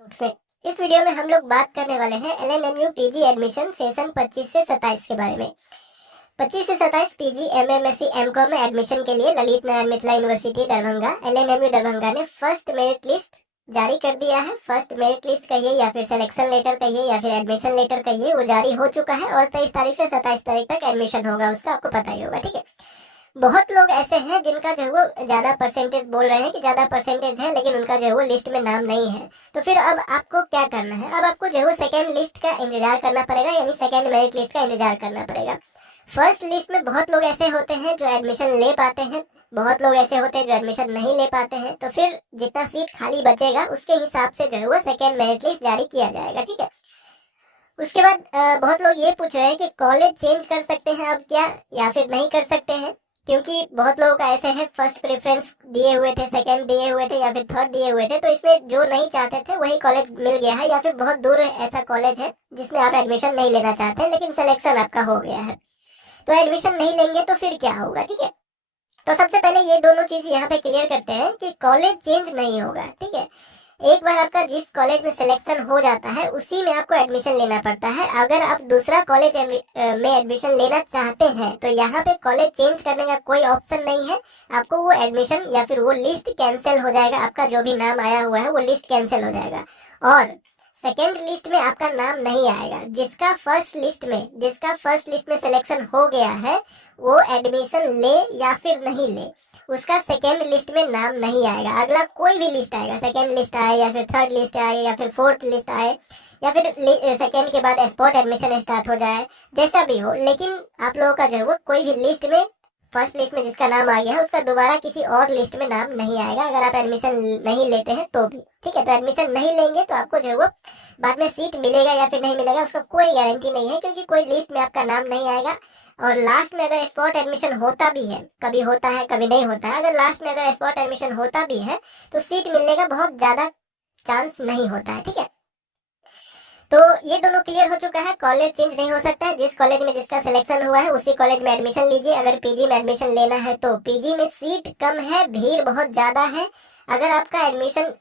Notes में। इस video में हम लोग बात करने वाले हैं LNMU पीजी एडमिशन सेशन 25 से 27 के बारे में। 25 से 27 पीजी MMSC MCOM में एडमिशन के लिए ललित नारायण मिथिला यूनिवर्सिटी दरभंगा LNMU दरभंगा ने फर्स्ट मेरिट लिस्ट जारी कर दिया है। फर्स्ट मेरिट लिस्ट कहिए या फिर सिलेक्शन लेटर कहिए या फिर एडमिशन लेटर कहिए, वो जारी हो चुका है और 23 तारीख से 27 तारीख तक एडमिशन होगा, उसका आपको पता ही होगा। ठीक है, बहुत लोग ऐसे हैं जिनका जो है वो ज्यादा परसेंटेज बोल रहे हैं कि ज्यादा परसेंटेज है, लेकिन उनका जो है वो लिस्ट में नाम नहीं है। तो फिर अब आपको क्या करना है? अब आपको जो है वो सेकेंड लिस्ट का इंतजार करना पड़ेगा, यानी सेकेंड मेरिट लिस्ट का इंतजार करना पड़ेगा। फर्स्ट लिस्ट में बहुत लोग ऐसे होते हैं जो एडमिशन ले पाते हैं, बहुत लोग ऐसे होते हैं जो एडमिशन नहीं ले पाते हैं। तो फिर जितना सीट खाली बचेगा उसके हिसाब से जो है वो सेकेंड मेरिट लिस्ट जारी किया जाएगा। ठीक है, उसके बाद बहुत लोग ये पूछ रहे हैं कि कॉलेज चेंज कर सकते हैं अब क्या, या फिर नहीं कर सकते हैं? क्योंकि बहुत लोगों का ऐसे है फर्स्ट प्रेफरेंस दिए हुए थे, सेकंड दिए हुए थे या फिर थर्ड दिए हुए थे, तो इसमें जो नहीं चाहते थे वही कॉलेज मिल गया है, या फिर बहुत दूर ऐसा कॉलेज है जिसमें आप एडमिशन नहीं लेना चाहते हैं लेकिन सिलेक्शन आपका हो गया है, तो एडमिशन नहीं लेंगे तो फिर क्या होगा? ठीक है, तो सबसे पहले ये दोनों चीज यहाँ पे क्लियर करते हैं कि कॉलेज चेंज नहीं होगा। ठीक है, एक बार आपका जिस कॉलेज में सिलेक्शन हो जाता है उसी में आपको एडमिशन लेना पड़ता है। अगर आप दूसरा कॉलेज में एडमिशन लेना चाहते हैं तो यहाँ पे कॉलेज चेंज करने का कोई ऑप्शन नहीं है। आपको वो एडमिशन या फिर वो लिस्ट कैंसिल हो जाएगा, आपका जो भी नाम आया हुआ है वो लिस्ट कैंसिल हो जाएगा और सेकेंड लिस्ट में आपका नाम नहीं आएगा। जिसका फर्स्ट लिस्ट में सिलेक्शन हो गया है वो एडमिशन ले या फिर नहीं ले, उसका सेकेंड लिस्ट में नाम नहीं आएगा। अगला कोई भी लिस्ट आएगा, सेकेंड लिस्ट आए या फिर थर्ड लिस्ट आए या फिर फोर्थ लिस्ट आए या फिर सेकेंड के बाद स्पॉट एडमिशन स्टार्ट हो जाए, जैसा भी हो, लेकिन आप लोगों का जो है वो कोई भी लिस्ट में फर्स्ट लिस्ट में जिसका नाम आ गया है उसका दोबारा किसी और लिस्ट में नाम नहीं आएगा, अगर आप एडमिशन नहीं लेते हैं तो भी। ठीक है, तो एडमिशन नहीं लेंगे तो आपको जो है वो बाद में सीट मिलेगा या फिर नहीं मिलेगा उसका कोई गारंटी नहीं है, क्योंकि कोई लिस्ट में आपका नाम नहीं आएगा। और लास्ट में अगर स्पॉट एडमिशन होता भी है, कभी होता है कभी नहीं होता है, अगर लास्ट में अगर स्पॉट एडमिशन होता भी है तो सीट मिलने का बहुत ज्यादा चांस नहीं होता है। ठीक है, तो ये दोनों क्लियर हो चुका है, कॉलेज चेंज नहीं हो सकता है। जिस कॉलेज में जिसका सिलेक्शन हुआ है उसी कॉलेज में एडमिशन लीजिए। अगर पीजी में एडमिशन लेना है तो पीजी में सीट कम है, भीड़ बहुत ज्यादा है। अगर आपका एडमिशन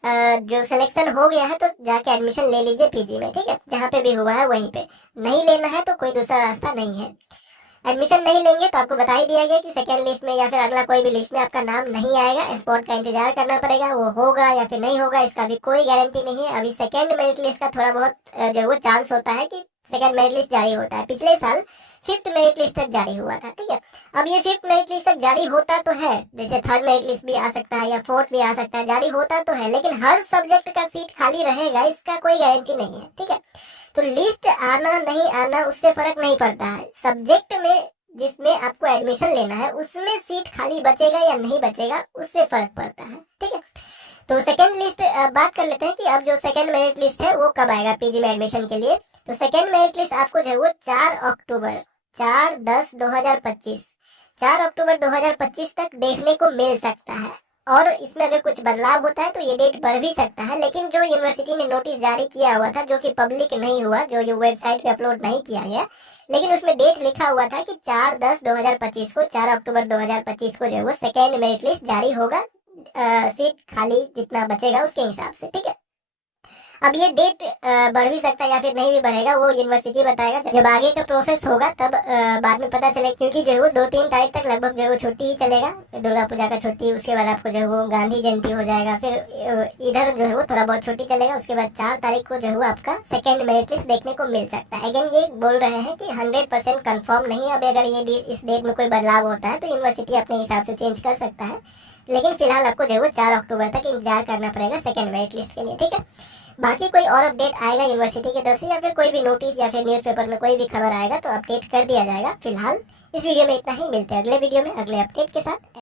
जो सिलेक्शन हो गया है तो जाके एडमिशन ले लीजिए पीजी में। ठीक है, जहाँ पे भी हुआ है वहीं पे। नहीं लेना है तो कोई दूसरा रास्ता नहीं है। एडमिशन नहीं लेंगे तो आपको बता ही दिया गया कि सेकेंड लिस्ट में या फिर अगला कोई भी लिस्ट में आपका नाम नहीं आएगा, स्पॉट का इंतजार करना पड़ेगा, वो होगा या फिर नहीं होगा इसका भी कोई गारंटी नहीं है। अभी सेकेंड मेरिट लिस्ट का थोड़ा बहुत जो वो चांस होता है कि सेकेंड मेरिट लिस्ट जारी होता है। पिछले साल फिफ्थ मेरिट लिस्ट तक जारी हुआ था। ठीक है, अब ये फिफ्थ मेरिट लिस्ट तक जारी होता तो है, जैसे थर्ड मेरिट लिस्ट भी आ सकता है या फोर्थ भी आ सकता है, जारी होता तो है, लेकिन हर सब्जेक्ट का सीट खाली रहेगा इसका कोई गारंटी नहीं है। ठीक है, तो लिस्ट आना नहीं आना उससे फर्क नहीं पड़ता है, सब्जेक्ट में जिसमें आपको एडमिशन लेना है उसमें सीट खाली बचेगा या नहीं बचेगा उससे फर्क पड़ता है। ठीक है, तो सेकेंड लिस्ट बात कर लेते हैं कि अब जो सेकेंड मेरिट लिस्ट है वो कब आएगा पीजी में एडमिशन के लिए। तो सेकेंड मेरिट लिस्ट आपको जो है वो 4 अक्टूबर 2025 तक देखने को मिल सकता है। और इसमें अगर कुछ बदलाव होता है तो ये डेट बढ़ भी सकता है, लेकिन जो यूनिवर्सिटी ने नोटिस जारी किया हुआ था जो कि पब्लिक नहीं हुआ, जो वेबसाइट पे अपलोड नहीं किया गया, लेकिन उसमें डेट लिखा हुआ था कि 4/10/2025 को, 4 अक्टूबर 2025 को जो है वो सेकेंड मेरिट लिस्ट जारी होगा, सीट खाली जितना बचेगा उसके हिसाब से। ठीक है, अब ये डेट बढ़ भी सकता है या फिर नहीं भी बढ़ेगा, वो यूनिवर्सिटी बताएगा। जब आगे का प्रोसेस होगा तब बाद में पता चले, क्योंकि जो है वो 2-3 तारीख तक लगभग जो है वो छुट्टी ही चलेगा, दुर्गा पूजा का छुट्टी, उसके बाद आपको जो है वो गांधी जयंती हो जाएगा, फिर इधर जो है वो थोड़ा बहुत छुट्टी चलेगा, उसके बाद 4 तारीख को जो है वो आपका सेकेंड मेरिट लिस्ट देखने को मिल सकता है। अगेन ये बोल रहे हैं कि 100% कन्फर्म नहीं है, अब अगर ये इस डेट में कोई बदलाव होता है तो यूनिवर्सिटी अपने हिसाब से चेंज कर सकता है, लेकिन फिलहाल आपको जो है वो 4 अक्टूबर तक इंतजार करना पड़ेगा सेकेंड मेरिट लिस्ट के लिए। ठीक है, बाकी कोई और अपडेट आएगा यूनिवर्सिटी की तरफ से या फिर कोई भी नोटिस या फिर न्यूज़पेपर में कोई भी खबर आएगा तो अपडेट कर दिया जाएगा। फिलहाल इस वीडियो में इतना ही, मिलते हैं अगले वीडियो में अगले अपडेट के साथ।